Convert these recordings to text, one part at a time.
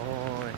Ôi.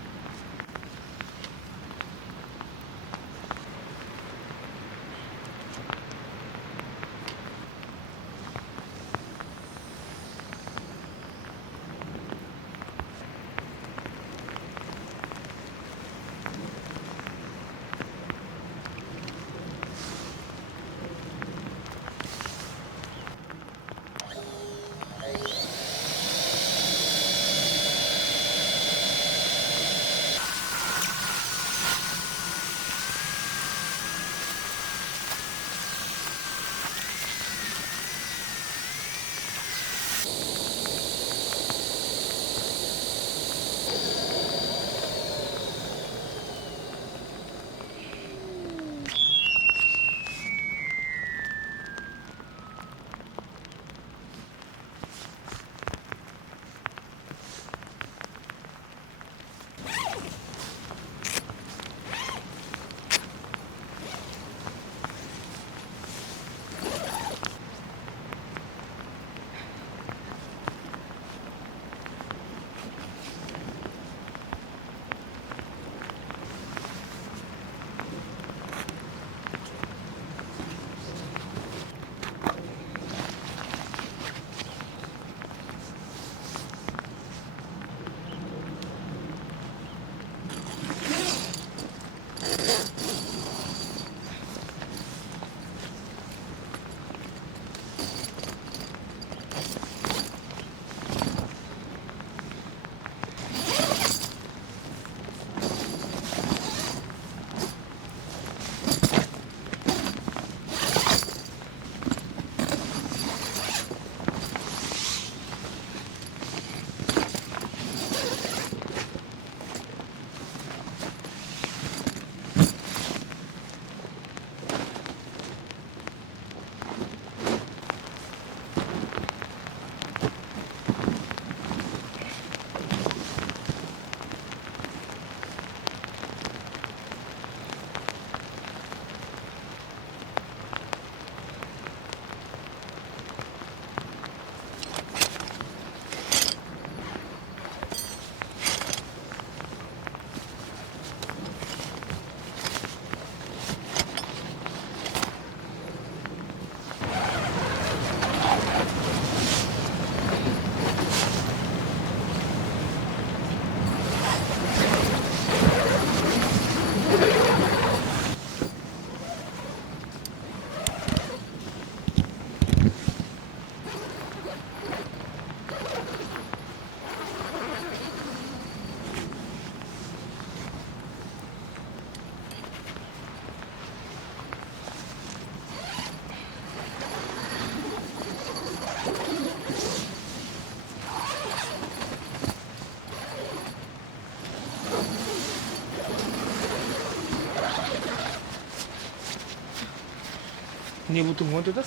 Ini butuh quanto tas?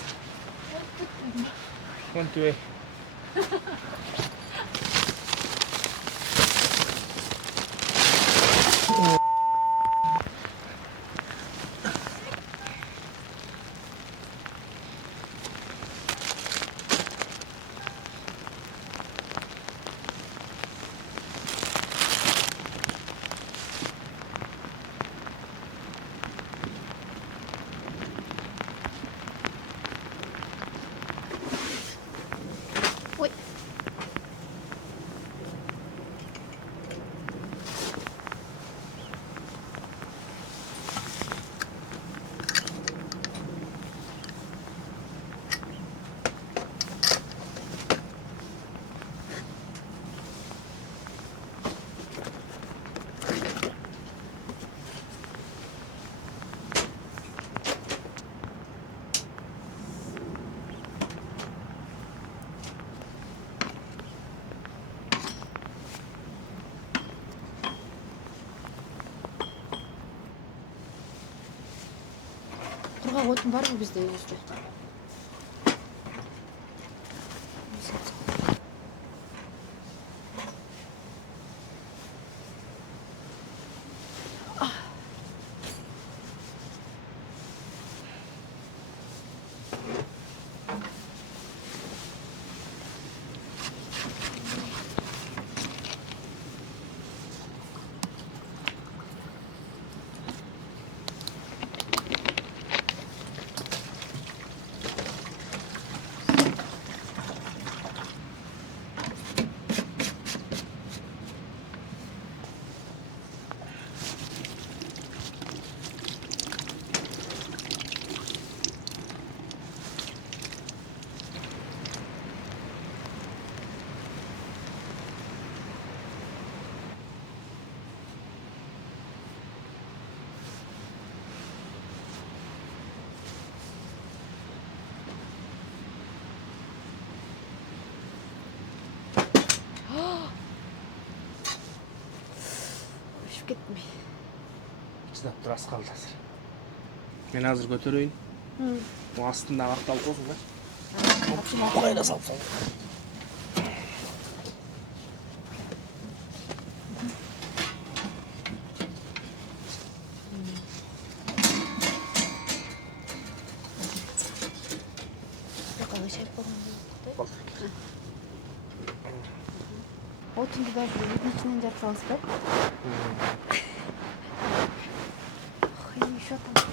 Quanto é? Ui. Құрғақ отын бар ма бізде осы жақта? ашып кетпей. Чыдап тұрасы қалды азыр. Мен азыр көтерейін. О астында ақталып болсын ба? Қойда салып сал. Жаққа шайып болған болды. Болды. Отынды даже үйдің ішінен жарып саласыз ба? Еще там.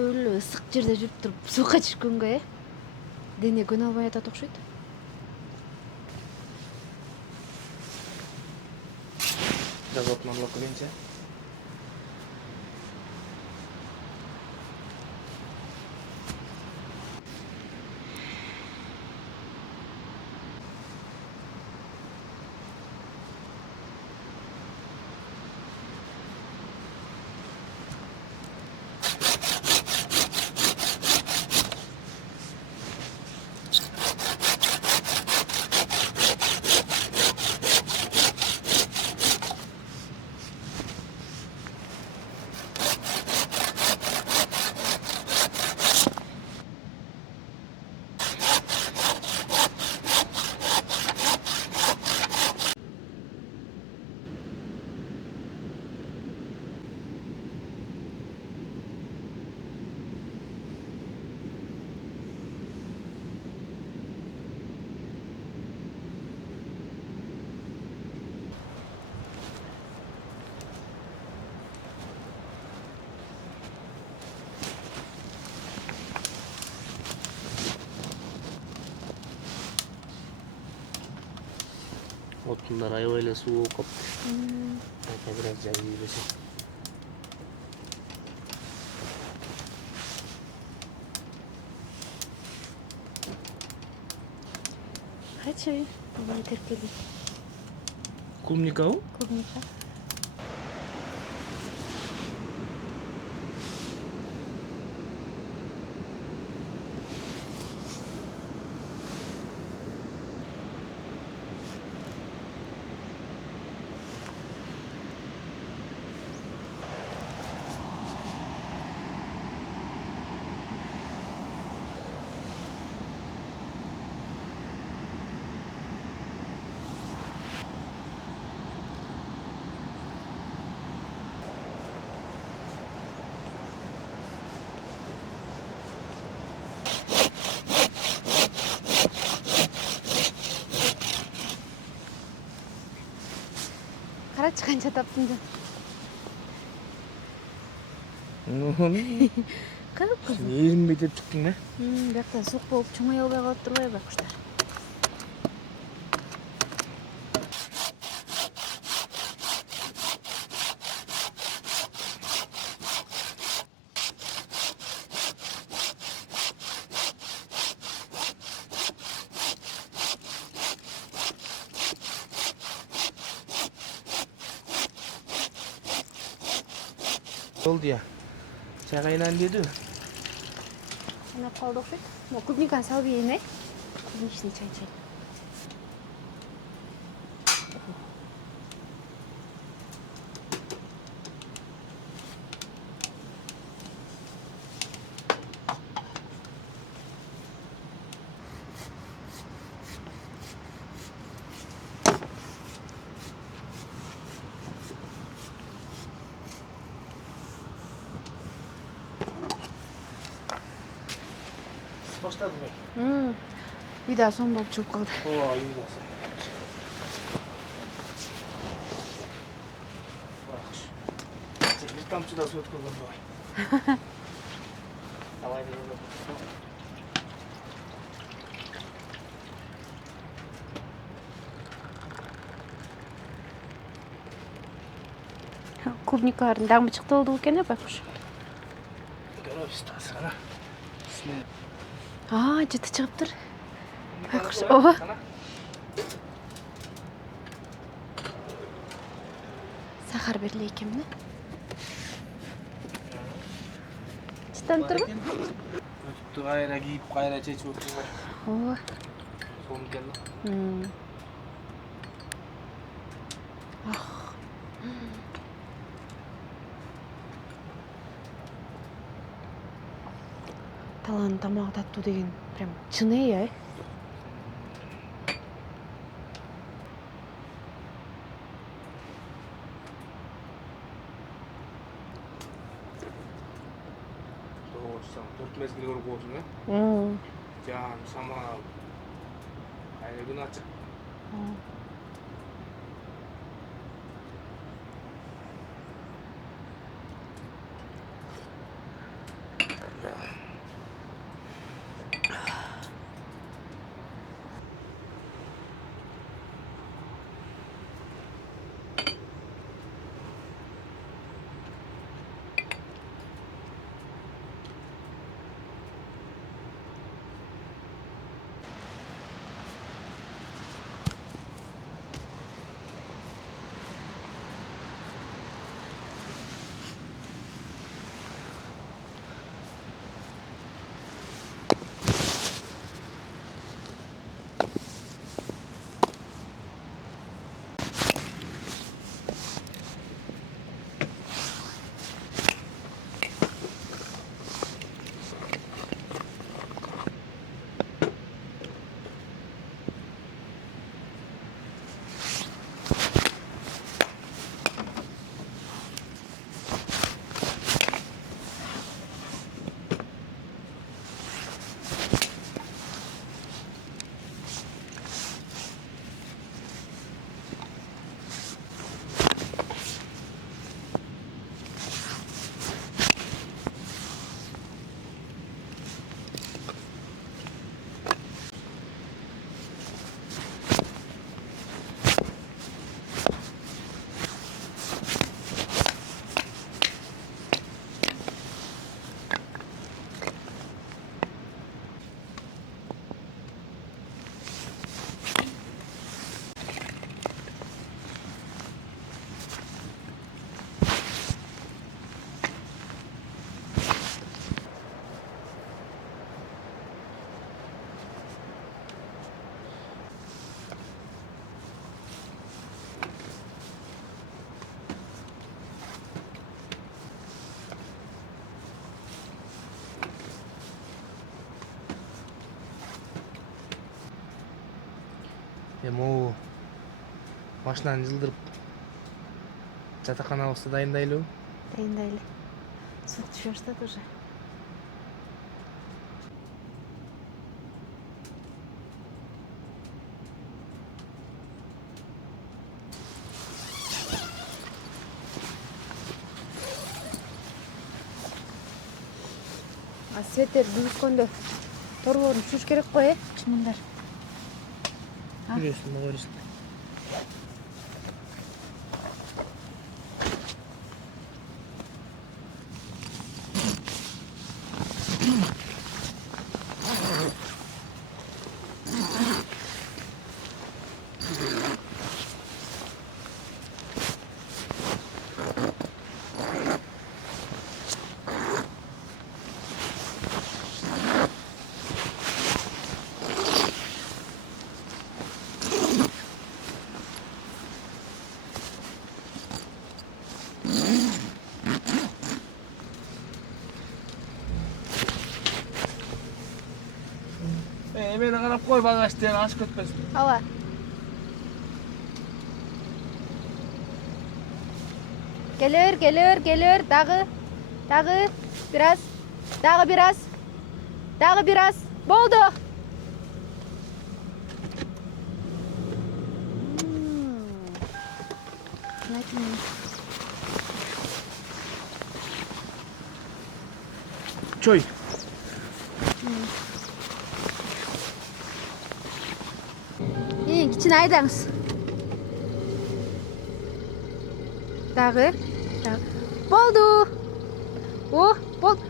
Өлі ысық жерде жүріп тұрып суға түшкөнгө дене көне албай атат окшойт. Biraz otun alıp koyunca. Otunlar ayvayla su koptu. Belki biraz cazı yiyesin. Қачай, бұны теркелі. Клубника у? Клубника. Қарачы қанша таптың да? Қағып қызым. Ерін бетеп шықтың да? Бияқтан суық болып чоңай албай қалып тұрбай бақ құштар. Oldu ya. Çay kaynan dedi. Она қалды оқшайды. Бұл клубниканы салып ейін, клубничный чай. Başladı mı? Bir daha son болып шығып қалды. О, iyi olsun. Bak. Bir tamçı da su ötküldüm bu. Давай, Клубникалардын дагы чыкты болду экен байкуш. Көрөбүз азыр ана. Жыты чыгыптыр. Байкуш. Ооба. Сахар берле экенми? Чытанып турбу? Өтүптү кайра кийип, кайра чечип отурбай. Ооба. Сол экен да. Таланын тамагы таттуу деген прям чын эй. Doğursam 4 mezgil көрүп болсун, Жан, шамал. Кайра күн ачык. Ему машинаны жылдырып жатаканабызды дайындайлыбы? Дайындайлы. Сук түшө баштады уже. Светтер дүзүткөндө торлорун түшүш керек кой, чымындар. Жүрөсүн, көрөсүн. Мени карап кой, багажден ашып кетпесин. Ооба. Келер, дагы бираз. Болду. Чой. Кичине айдаңыз. Дагы. Так. Болду. О, болды.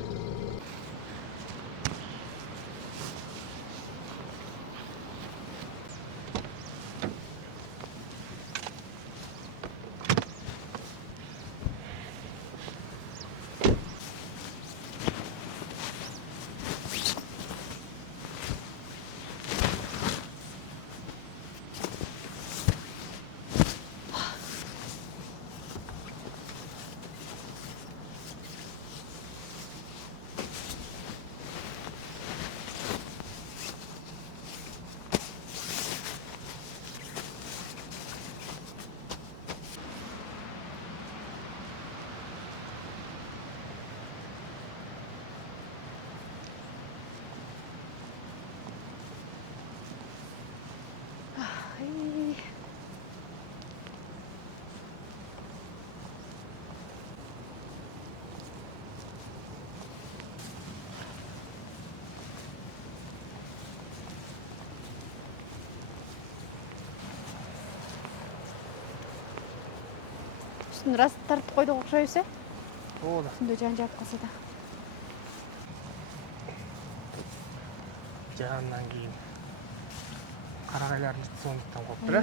Ай. Үстін рас тартып қойдық оқшайбыз, ә? Болды. Үстінде жан-жақ қалса да. Жағаннан кейін қарағайларын сондықтан қойып тұр,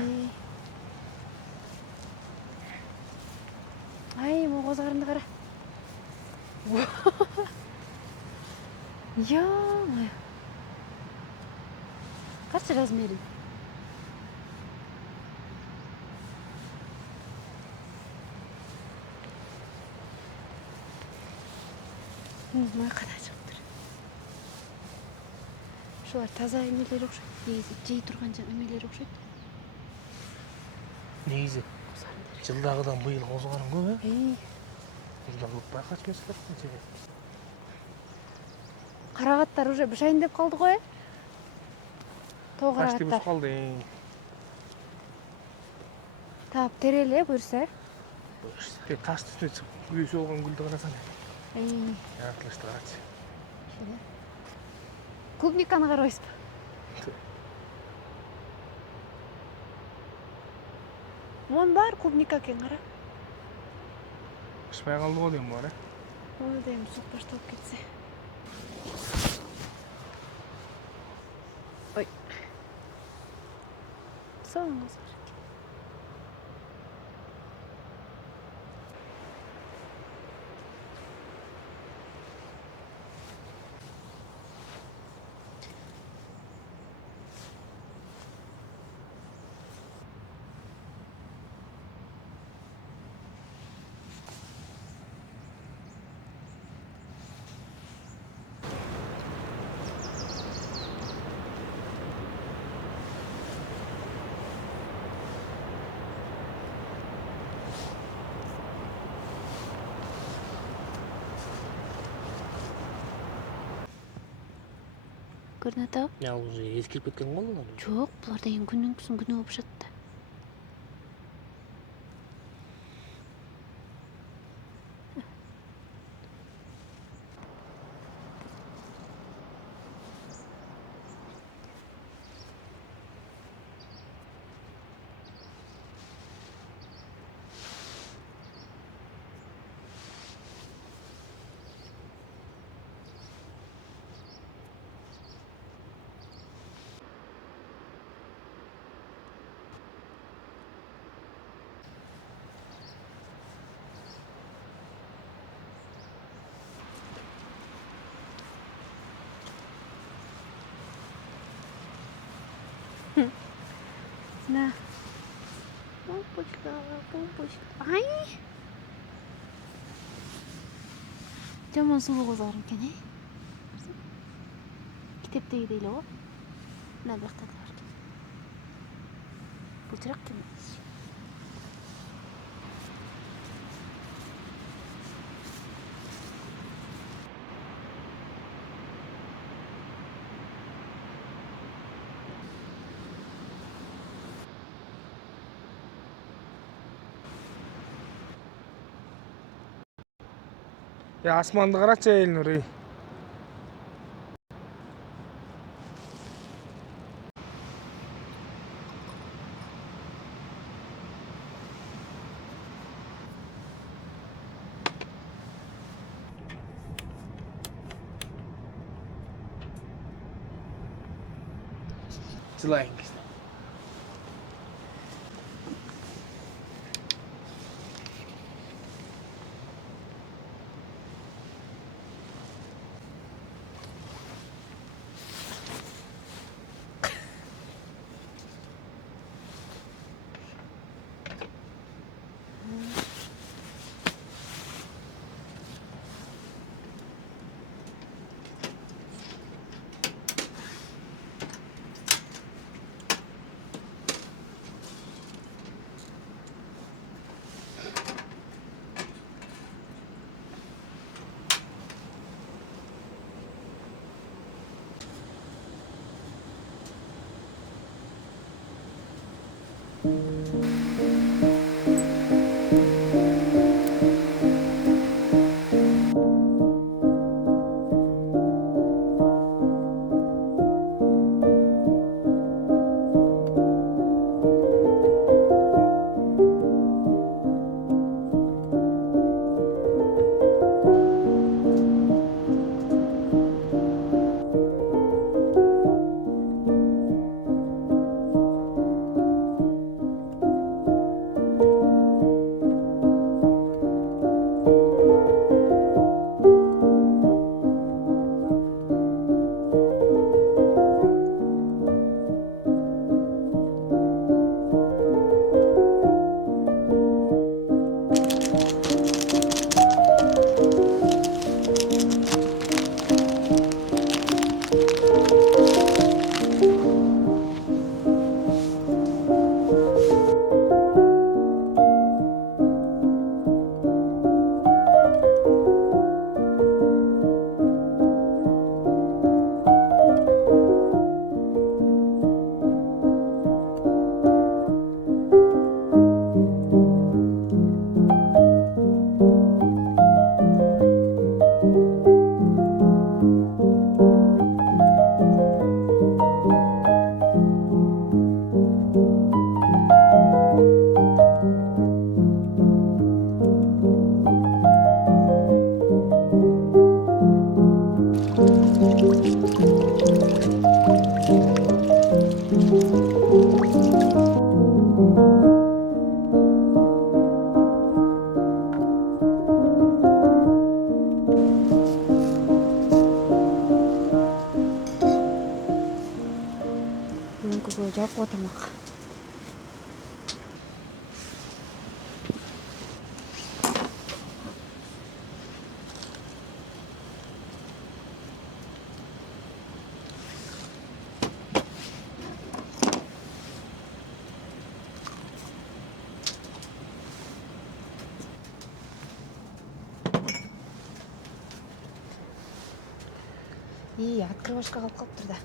Ай, бұл қозғарынды қара. Ё-моё. Қанша размерін? Май қана шығып тұр. Шолар таза емелер оқшайды. Негізі жей тұрған емелер оқшайды. Негізі жылдағыдан бұйыл қозғарын көп, ә? Жылда көп байқаш месілер. Қарағаттар уже бішайын деп қалды ғой, ә? Тоғы Қашты бұш қарағаттар. қалды, Тап терелі бұрса. Тек ташты үстіне түсіп үйесі олған гүлді қарасан. Яратылышты қаратшы. Клубниканы қарайсыз ба? Оның бар клубника кен қара. Ұшпай қалды ғой деймін бар, ә? Оны деймін соқ башталып кетсе. Ой. Соның қозғар. Көрінеді ау? Я уже ескіліп кеткен ғой олар. Жоқ, бұлар деген күннің күні болып жатты. На. Пупочка, пупочка. Ай! Жаман сұлу қозғар екен, е? Кітептегі дейлі ғой. Мына бір жақтан бар екен. Бұлтырақ екен. Ya asmanды қарашы Елнұр, ей. жылайын кезде. 그거 잡고 막. 이 открывашкаға алып қалып тұр да.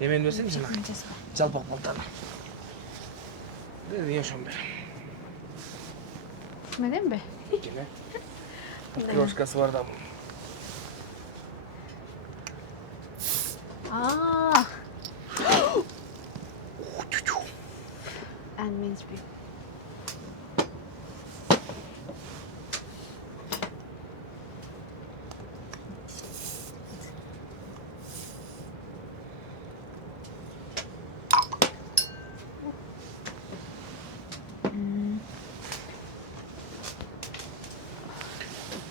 Емен берсем жына. Қаншасы бар? Жалпақ болтаны. Не шон бер. Менен бе? Кене. Открывашкасы бар да. Әнмен спей.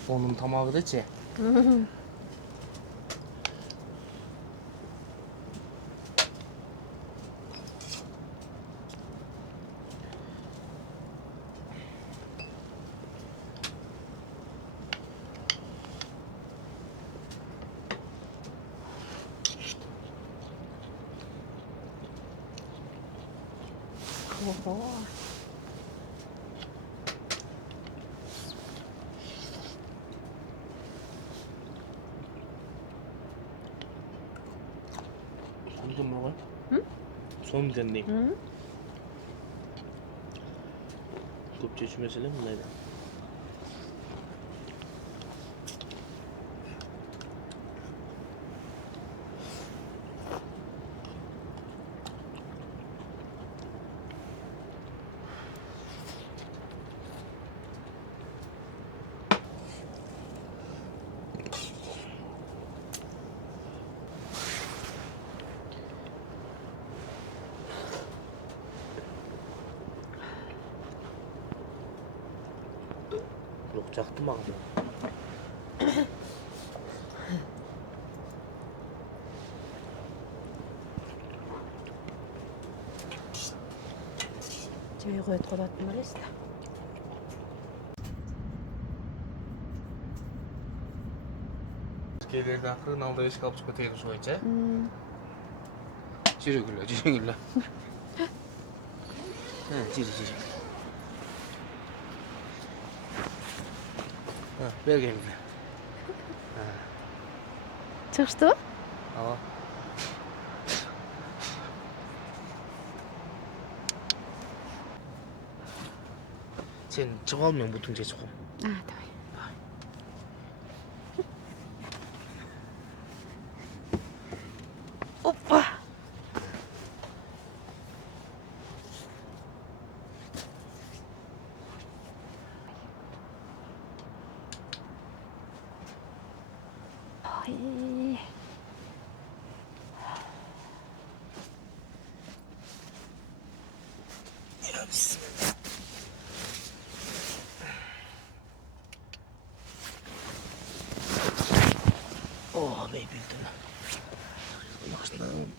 Оның тамағы да че. So'mgan 먹어? 응? so'mgandek. 응? Ko'p chechish masala bunday. Yok, жакты мага. Жай коет калатын элес да. Келерде акырын алда эшик алып чыгып кетейин ушу боюнча. Жүрүгүлө, жүрүгүлө. Жүрү. Бергенге. Чыгыштыбы? Ооба. Сен чыгып ал, мен бутуңду чечип коем. Давай. Опа. Ай. О, бейбилдин. Машинам.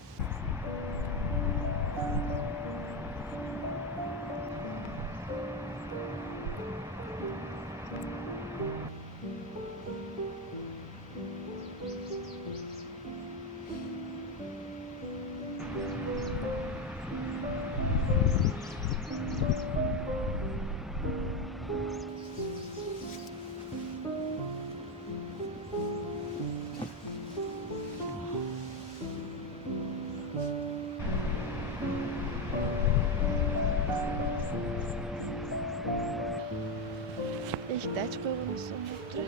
Эшикти ачып койгонусун тура.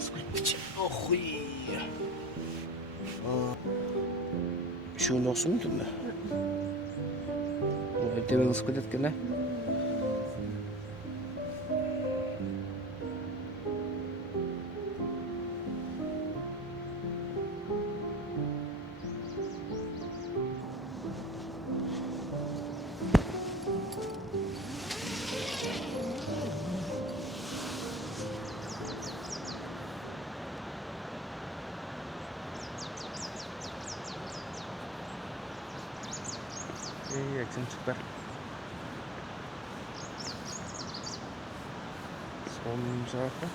Скрипчи. Охуй. Üşüğün yoksun mu tümde? Evde bir ısık edet gene. İyi, süper. Son tarafı.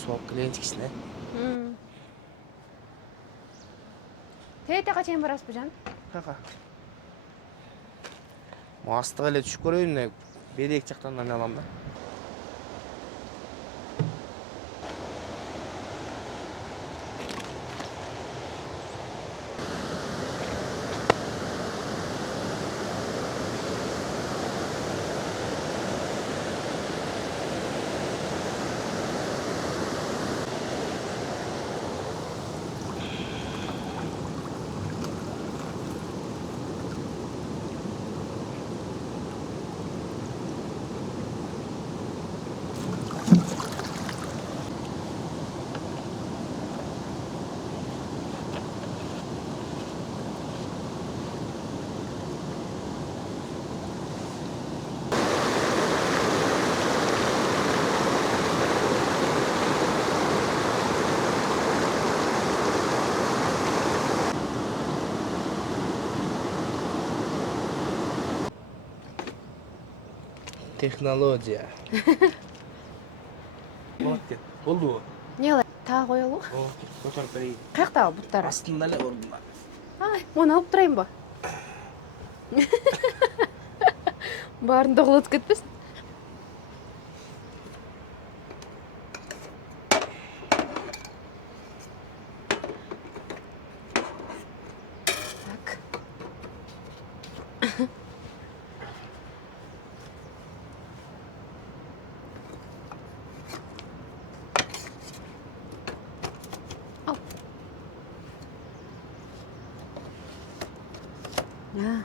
Soğuk клиентиксине. Тетеге чейин барасызбы жан? Кака. Астыга эле түшүп көрөйүн, берек жактан алам да. Технология. Молодец. Болду. Не кылайын? Тага коелу. О, көтөрүп берейин. Каяктагы буттары? Астында эле ордуна. Ай, муну алып турайынбы? Баарын да кулатып кетпесин. Так. Ал. А.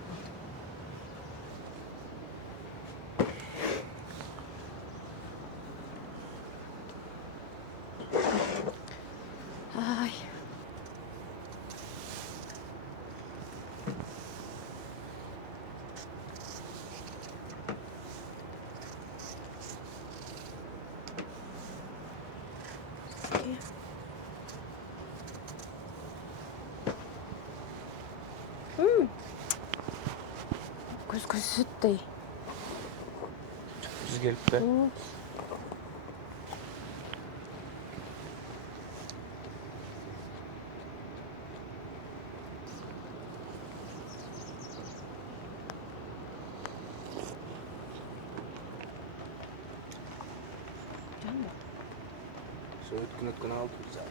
Ай. Көзгө сүттей. Түз келипти. Şu ötkün aldı güzel.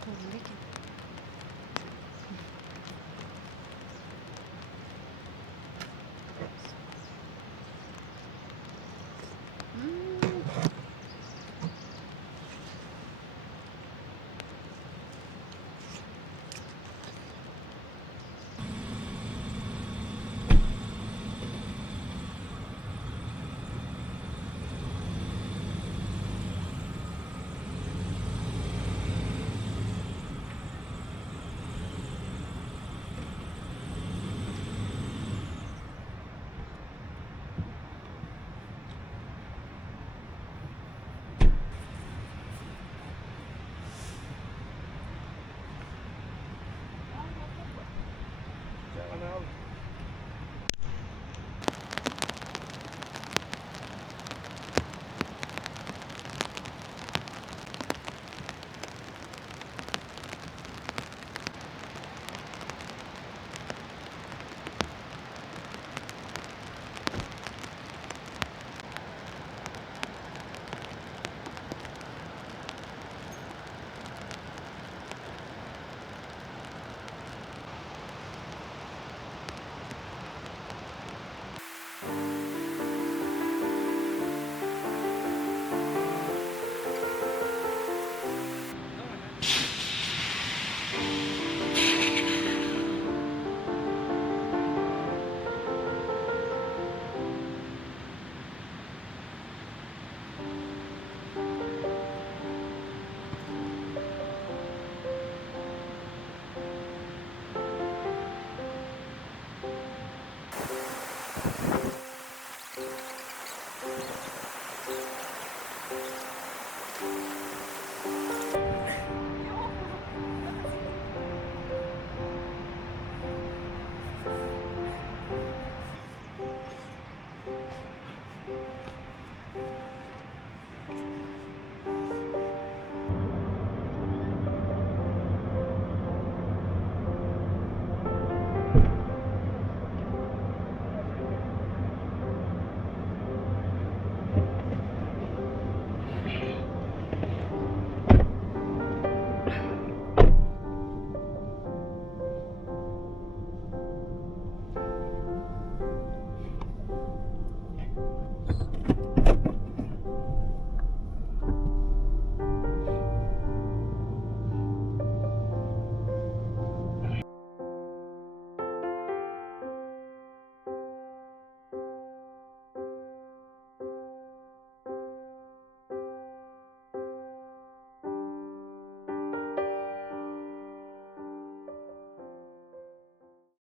To'g'ri ekan.